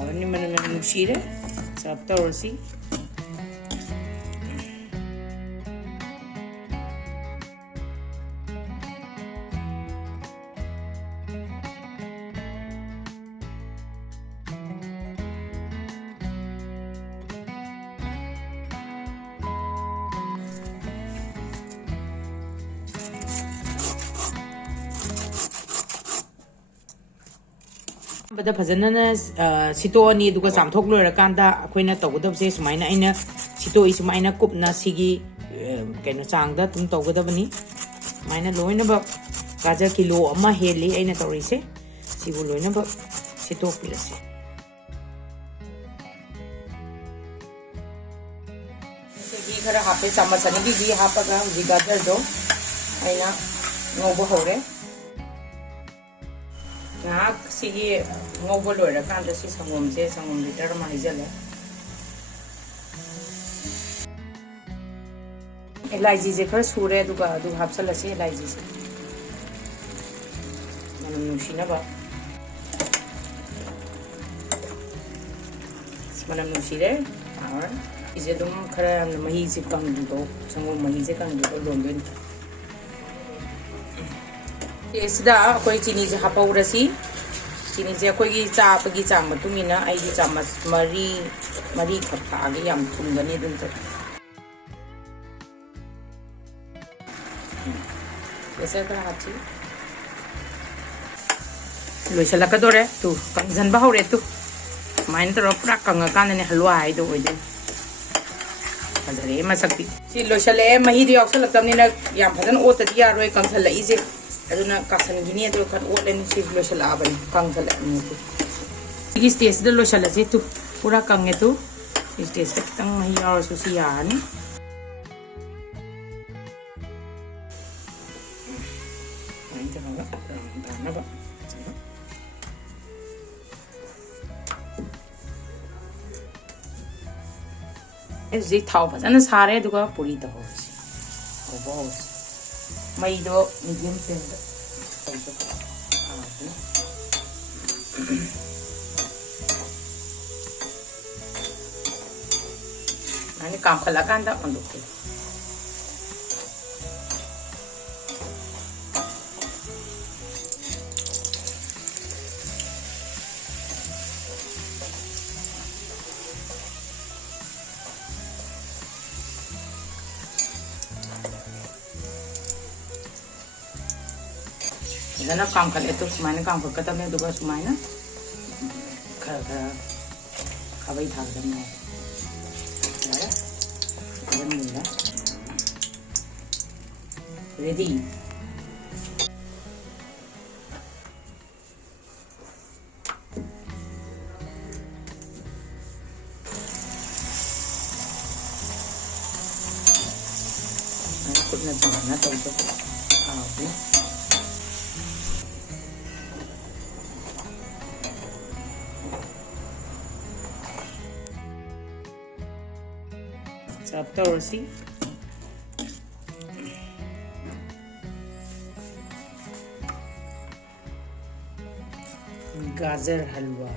Ini mana nushire, sabta orsi. Pada phajana na sito ani duga samthok lora kanda akoina tawgudab se sumaina aina sito I sumaina kupna sigi kaino changda tum tawgudabani maina loina ba gajar kilo ama heli aina tawrise sibu loina ba sito pilase gi khara hape samasani gi hapaga gi gajar do aina ngobo hore ngak sigi ngobo loira kanda si sangom liter ma hijale elaizi je khar sure duga du hapsala se elaizi se manam nushina ba manam nushire aur ije dum khara mahi se kam du do sangom mahi se kam du do lomben Sida koi chini je hapa urasi chini je koi gi cha pa gi chang matungina ai gi chamas mari khapha agi yam thungani dun to ese kara hachi loisala ka dore tu kangjan ba hore tu main to pura kanga kan ne halwa ai do oi de kadare ma sakti si loisale mahi di oksal tamni na yam phadan o ta dia roi kangthal lai je aduna kasan gini ado kan olen si loisala abani kangthal ni tu igi stage de loisala je tu pura kange tu stage ta kitang mahi aur su si yani Ezi thau phajana sare aduga puri ta hosi hobo mai do medium flame da ani kam khala kanda ondu Dana kam khale to sumaina kam khakata me duga sumaina khara khabai thak dam ne ya dan mila ready put na jana to okay Sabta orsi Gajar Halwa